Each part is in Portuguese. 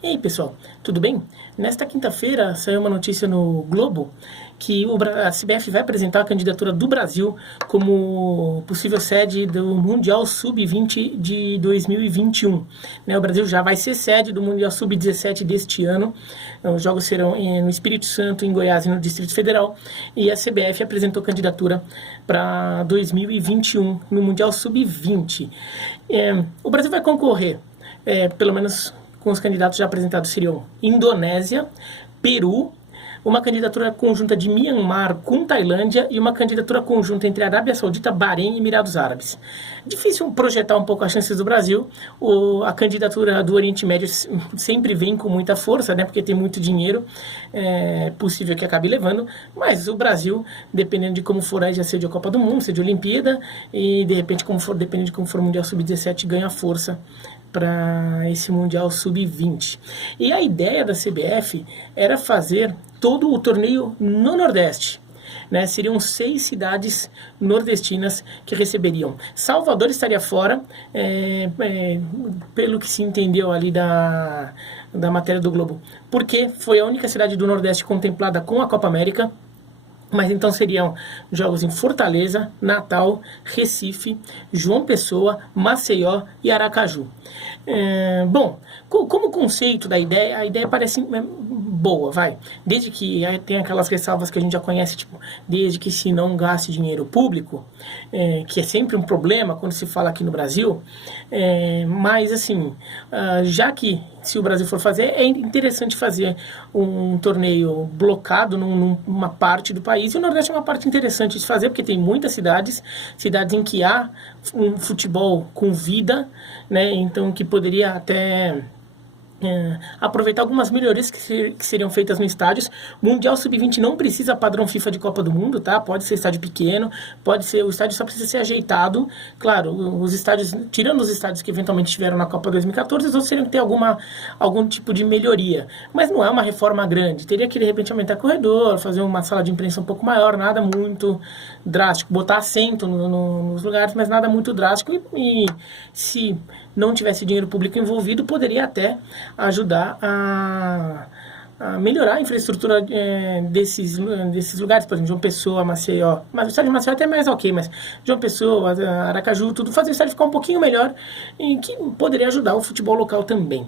E aí, pessoal, tudo bem? Nesta quinta-feira saiu uma notícia no Globo que a CBF vai apresentar a candidatura do Brasil como possível sede do Mundial Sub-20 de 2021. O Brasil já vai ser sede do Mundial Sub-17 deste ano. Os jogos serão no Espírito Santo, em Goiás e no Distrito Federal. E a CBF apresentou candidatura para 2021 no Mundial Sub-20. O Brasil vai concorrer, pelo menos com os candidatos já apresentados seriam Indonésia, Peru, uma candidatura conjunta de Mianmar com Tailândia e uma candidatura conjunta entre Arábia Saudita, Bahrein e Emirados Árabes. Difícil projetar um pouco as chances do Brasil. A candidatura do Oriente Médio sempre vem com muita força, né, porque tem muito dinheiro, é possível que acabe levando, mas o Brasil, dependendo de como for, já seja a Copa do Mundo, seja a Olimpíada, e de repente, dependendo de como for o Mundial Sub-17, ganha força para esse Mundial Sub-20. E a ideia da CBF era fazer todo o torneio no Nordeste. Seriam 6 cidades nordestinas que receberiam. Salvador estaria fora, pelo que se entendeu ali da matéria do Globo, porque foi a única cidade do Nordeste contemplada com a Copa América. Mas então seriam jogos em Fortaleza, Natal, Recife, João Pessoa, Maceió e Aracaju. Bom, como conceito da ideia, a ideia parece boa, vai. Desde que tem aquelas ressalvas que a gente já conhece, tipo, desde que se não gaste dinheiro público, que é sempre um problema quando se fala aqui no Brasil, mas assim, já que se o Brasil for fazer, é interessante fazer um torneio blocado numa parte do país, e o Nordeste é uma parte interessante de fazer, porque tem muitas cidades em que há um futebol com vida, né? Então que poderia até aproveitar algumas melhorias que seriam feitas no estádios. Mundial Sub-20 não precisa padrão FIFA de Copa do Mundo, tá? Pode ser estádio pequeno, o estádio só precisa ser ajeitado. Claro, os estádios, tirando os estádios que eventualmente estiveram na Copa 2014, os outros teriam que ter algum tipo de melhoria. Mas não é uma reforma grande. Teria que, de repente, aumentar corredor, fazer uma sala de imprensa um pouco maior, nada muito drástico. Botar assento nos lugares, mas nada muito drástico. E se não tivesse dinheiro público envolvido, poderia até ajudar a melhorar a infraestrutura desses lugares, por exemplo, João Pessoa, Maceió. Mas o estádio de Maceió é até mais ok, mas João Pessoa, Aracaju, tudo, fazer o estádio ficar um pouquinho melhor, e que poderia ajudar o futebol local também.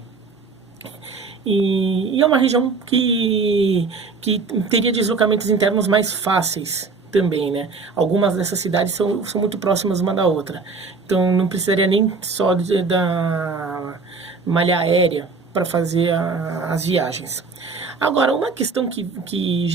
E é uma região que teria deslocamentos internos mais fáceis também, né? Algumas dessas cidades são muito próximas uma da outra, então não precisaria nem só da malha aérea para fazer as viagens. Agora, uma questão que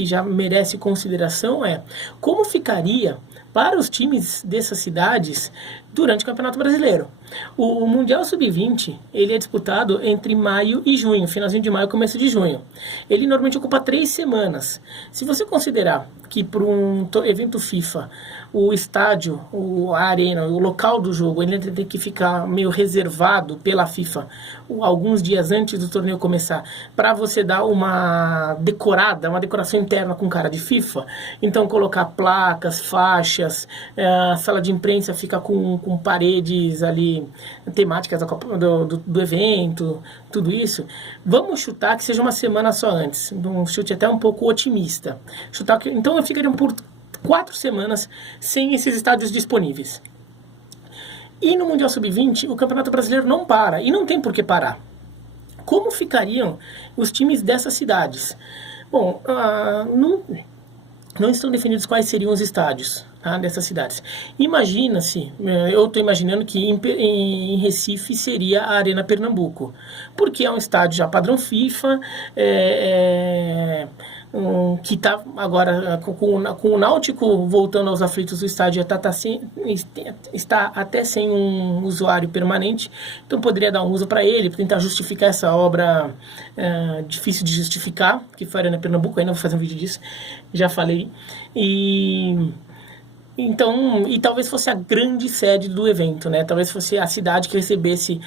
já merece consideração é como ficaria para os times dessas cidades durante o Campeonato Brasileiro. O Mundial Sub-20 ele é disputado entre maio e junho, finalzinho de maio, começo de junho. Ele normalmente ocupa 3 semanas. Se você considerar que para um evento FIFA, o estádio, a arena, o local do jogo, ele tem que ficar meio reservado pela FIFA alguns dias antes do torneio começar, para você dar uma decoração interna com cara de FIFA, então colocar placas, faixas, a sala de imprensa fica com paredes ali temáticas do evento, tudo isso. Vamos chutar que seja uma semana só antes, um chute até um pouco otimista. Então ficariam por 4 semanas sem esses estádios disponíveis. E no Mundial Sub-20, o Campeonato Brasileiro não para, e não tem por que parar. Como ficariam os times dessas cidades? Bom, não estão definidos quais seriam os estádios, tá, dessas cidades. Imagina-se, eu estou imaginando que em Recife seria a Arena Pernambuco, porque é um estádio já padrão FIFA, que está agora com o Náutico voltando aos aflitos, o estádio está até sem um usuário permanente, então poderia dar um uso para ele, tentar justificar essa obra difícil de justificar, que foi a Arena Pernambuco. Ainda vou fazer um vídeo disso, já falei. Então, e talvez fosse a grande sede do evento, né? Talvez fosse a cidade que recebesse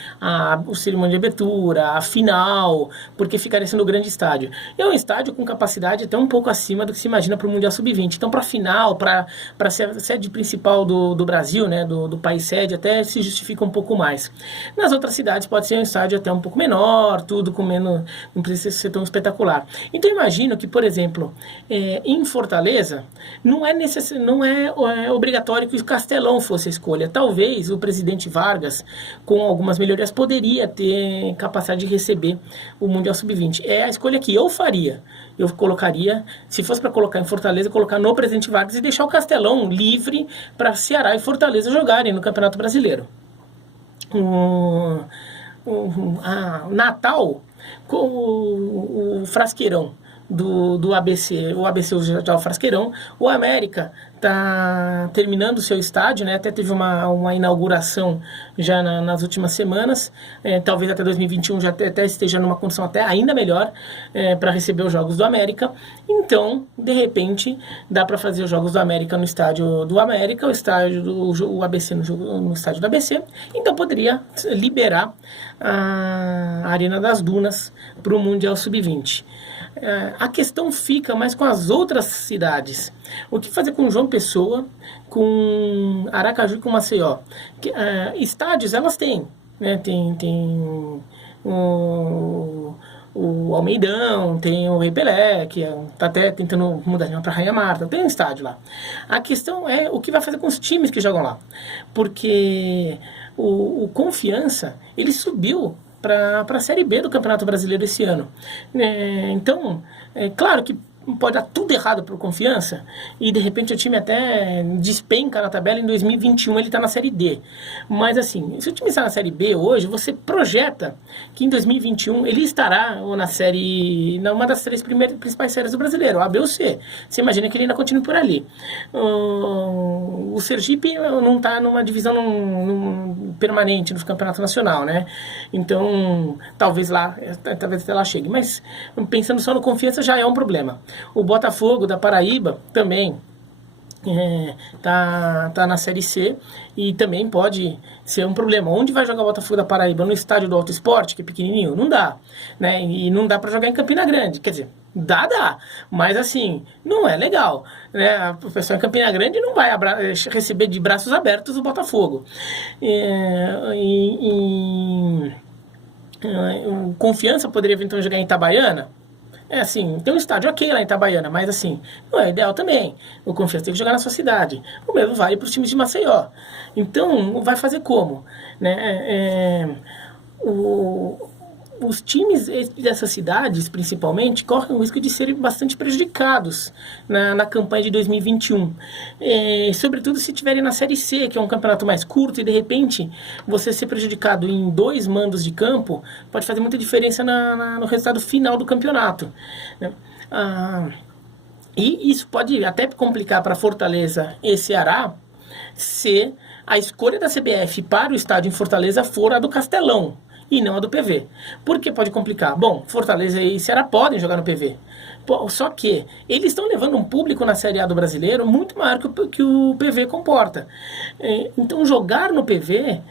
o cerimônia de abertura, a final, porque ficaria sendo o grande estádio. E é um estádio com capacidade até um pouco acima do que se imagina para o Mundial Sub-20. Então, para a final, para ser a sede principal do Brasil, né? Do país sede, até se justifica um pouco mais. Nas outras cidades pode ser um estádio até um pouco menor, tudo com menos, não precisa ser tão espetacular. Então, imagino que, por exemplo, em Fortaleza, não é obrigatório que o Castelão fosse a escolha. Talvez o presidente Vargas, com algumas melhorias, poderia ter capacidade de receber o Mundial Sub-20. É a escolha que eu faria. Eu colocaria, se fosse para colocar em Fortaleza, colocar no presidente Vargas e deixar o Castelão livre para Ceará e Fortaleza jogarem no Campeonato Brasileiro. Natal, com o Frasqueirão do ABC, o ABC já é o Frasqueirão, o América está terminando o seu estádio, né? Até teve uma inauguração já nas últimas semanas, talvez até 2021 já até esteja numa condição até ainda melhor para receber os Jogos do América. Então, de repente, dá para fazer os Jogos do América no estádio do América, o estádio do ABC no estádio do ABC. Então, poderia liberar a Arena das Dunas para o Mundial Sub-20. A questão fica mais com as outras cidades. O que fazer com João Pessoa, com Aracaju e com Maceió? Estádios elas têm, né? Tem o Almeidão, tem o Rei Pelé, que está até tentando mudar de nome para Rainha Marta, tem um estádio lá. A questão é o que vai fazer com os times que jogam lá. Porque o Confiança, ele subiu para a Série B do Campeonato Brasileiro esse ano. Então, é claro que pode dar tudo errado para o Confiança e de repente o time até despenca na tabela. Em 2021 ele está na Série D, mas assim, se o time está na Série B hoje, você projeta que em 2021 ele estará na série, numa das três principais séries do brasileiro, A, B ou C. Você imagina que ele ainda continue por ali. O Sergipe não está numa divisão permanente no campeonato nacional, né? Então talvez até lá chegue, mas pensando só no Confiança já é um problema. O Botafogo da Paraíba também tá na Série C e também pode ser um problema. Onde vai jogar o Botafogo da Paraíba? No estádio do Alto Esporte, que é pequenininho? Não dá, né? E não dá para jogar em Campina Grande. Quer dizer, dá, mas assim, não é legal, né? O pessoal em Campina Grande não vai receber de braços abertos o Botafogo. O Confiança poderia então jogar em Itabaiana. Assim, tem um estádio ok lá em Itabaiana, mas assim, não é ideal também. O Confiança tem que jogar na sua cidade. O mesmo vale para os times de Maceió. Então, vai fazer como? Né? Os times dessas cidades, principalmente, correm o risco de serem bastante prejudicados na campanha de 2021. Sobretudo se estiverem na Série C, que é um campeonato mais curto, e de repente você ser prejudicado em 2 mandos de campo pode fazer muita diferença no resultado final do campeonato. Né? E isso pode até complicar para Fortaleza e Ceará se a escolha da CBF para o estádio em Fortaleza for a do Castelão e não a do PV. Por que pode complicar? Bom, Fortaleza e Ceará podem jogar no PV. Só que eles estão levando um público na Série A do Brasileiro muito maior que o PV comporta. Então, jogar no PV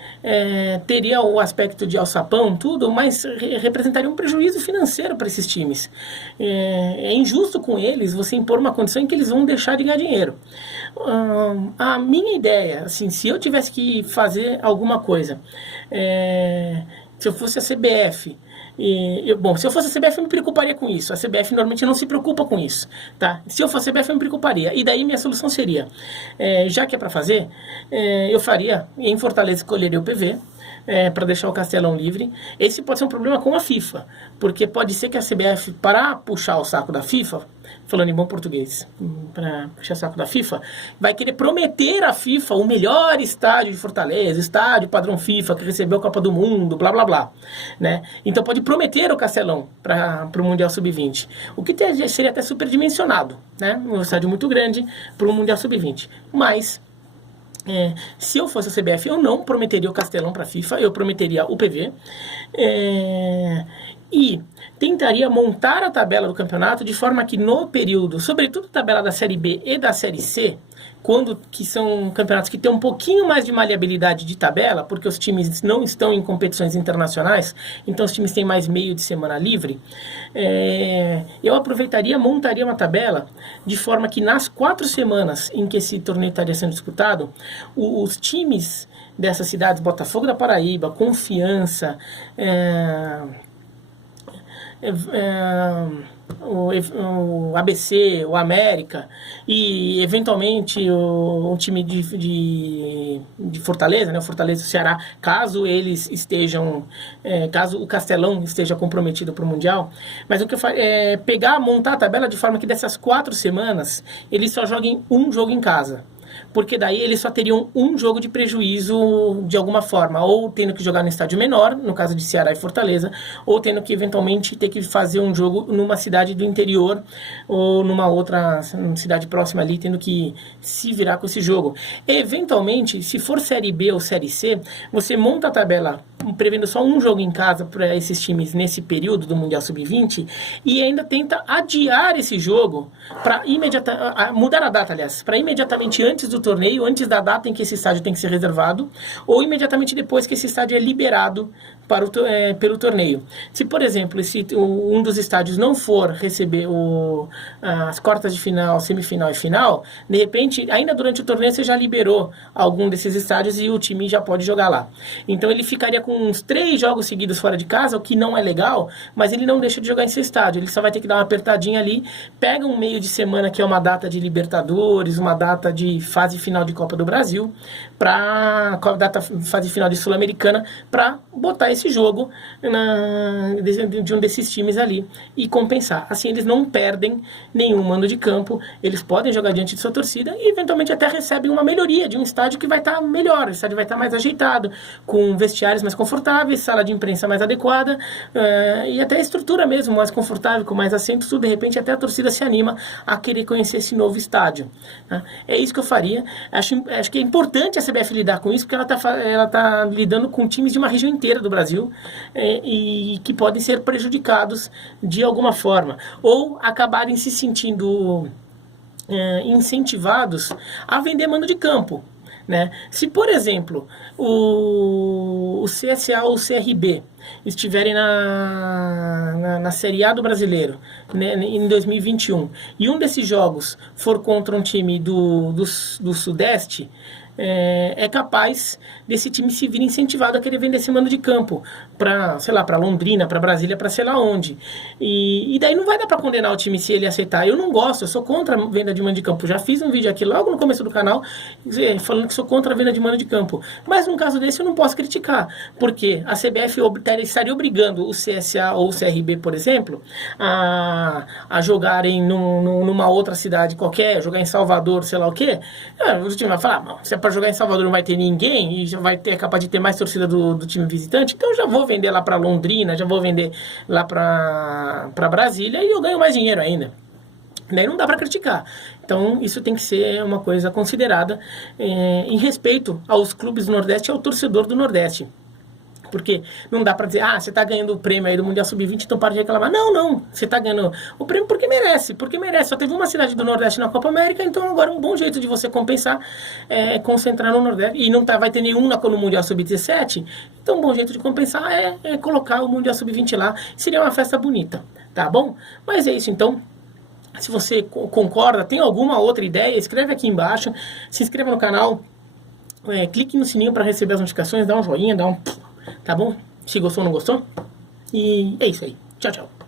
teria o aspecto de alçapão, tudo, mas representaria um prejuízo financeiro para esses times. É injusto com eles você impor uma condição em que eles vão deixar de ganhar dinheiro. A minha ideia, assim, se eu tivesse que fazer alguma coisa, se eu fosse a CBF, se eu fosse a CBF eu me preocuparia com isso. A CBF normalmente não se preocupa com isso, tá? Se eu fosse a CBF eu me preocuparia. E daí minha solução seria, já que é para fazer, eu faria, em Fortaleza escolheria o PV, para deixar o Castelão livre. Esse pode ser um problema com a FIFA, porque pode ser que a CBF, para puxar o saco da FIFA, falando em bom português, para puxar o saco da FIFA, vai querer prometer à FIFA o melhor estádio de Fortaleza, estádio padrão FIFA, que recebeu a Copa do Mundo, blá blá blá, né? Então pode prometer o Castelão para o Mundial Sub-20, o que seria até superdimensionado, né? Um estádio muito grande para o Mundial Sub-20, mas se eu fosse a CBF, eu não prometeria o Castelão para a FIFA, eu prometeria o PV. E tentaria montar a tabela do campeonato de forma que no período, sobretudo a tabela da Série B e da Série C, que são campeonatos que têm um pouquinho mais de maleabilidade de tabela, porque os times não estão em competições internacionais, então os times têm mais meio de semana livre, eu montaria uma tabela de forma que nas 4 semanas em que esse torneio estaria sendo disputado, os times dessas cidades, Botafogo da Paraíba, Confiança, o ABC, o América e eventualmente o time de Fortaleza, né, o Fortaleza e o Ceará, caso eles estejam, caso o Castelão esteja comprometido para o Mundial. Mas o que eu faço é montar a tabela de forma que dessas 4 semanas eles só joguem um jogo em casa. Porque daí eles só teriam um jogo de prejuízo de alguma forma, ou tendo que jogar no estádio menor, no caso de Ceará e Fortaleza, ou tendo que eventualmente ter que fazer um jogo numa cidade do interior, ou numa outra cidade próxima ali, tendo que se virar com esse jogo. Eventualmente, se for Série B ou Série C, você monta a tabela prevendo só um jogo em casa para esses times nesse período do Mundial Sub-20 e ainda tenta adiar esse jogo para mudar a data, aliás, para imediatamente antes do torneio, antes da data em que esse estádio tem que ser reservado, ou imediatamente depois que esse estádio é liberado pelo torneio. Se, por exemplo, um dos estádios não for receber as quartas de final, semifinal e final, de repente, ainda durante o torneio, você já liberou algum desses estádios e o time já pode jogar lá. Então, ele ficaria com uns 3 jogos seguidos fora de casa, o que não é legal, mas ele não deixa de jogar em seu estádio. Ele só vai ter que dar uma apertadinha ali, pega um meio de semana, que é uma data de Libertadores, uma data de fase final de Copa do Brasil, fase final de Sul-Americana, para botar esse jogo de um desses times ali e compensar. Assim eles não perdem nenhum mando de campo, eles podem jogar diante de sua torcida e eventualmente até recebem uma melhoria de um estádio que vai estar melhor, o estádio vai estar mais ajeitado, com vestiários mais confortáveis, sala de imprensa mais adequada e até a estrutura mesmo mais confortável, com mais assentos, tudo, de repente até a torcida se anima a querer conhecer esse novo estádio. Né? É isso que eu faria. Acho que é importante a CBF lidar com isso, porque ela tá lidando com times de uma região inteira do Brasil e que podem ser prejudicados de alguma forma, ou acabarem se sentindo incentivados a vender mando de campo. Né? Se, por exemplo, o CSA ou o CRB estiverem na Série A do Brasileiro, né, em 2021, e um desses jogos for contra um time do Sudeste, é capaz desse time se vir incentivado a querer vender esse mando de campo para, sei lá, para Londrina, para Brasília, para sei lá onde. E daí não vai dar para condenar o time se ele aceitar. Eu não gosto, eu sou contra a venda de mando de campo. Já fiz um vídeo aqui logo no começo do canal falando que sou contra a venda de mando de campo. Mas num caso desse eu não posso criticar, porque a CBF estaria obrigando o CSA ou o CRB, por exemplo, a jogarem numa outra cidade qualquer, jogar em Salvador, sei lá o quê. O time vai falar, se é para jogar em Salvador não vai ter ninguém e já é capaz de ter mais torcida do time visitante, então eu já vou vender lá para Londrina, já vou vender lá para Brasília e eu ganho mais dinheiro ainda. Daí não dá para criticar. Então isso tem que ser uma coisa considerada em respeito aos clubes do Nordeste e ao torcedor do Nordeste. Porque não dá pra dizer, você tá ganhando o prêmio aí do Mundial Sub-20, então para de reclamar. Não, você tá ganhando o prêmio porque merece. Só teve uma cidade do Nordeste na Copa América, então agora um bom jeito de você compensar é concentrar no Nordeste. E não vai ter nenhum no Mundial Sub-17, então um bom jeito de compensar é colocar o Mundial Sub-20 lá. Seria uma festa bonita, tá bom? Mas é isso, então. Se você concorda, tem alguma outra ideia, escreve aqui embaixo. Se inscreva no canal, clique no sininho para receber as notificações, dá um joinha, tá bom? Se gostou ou não gostou. E é isso aí. Tchau, tchau.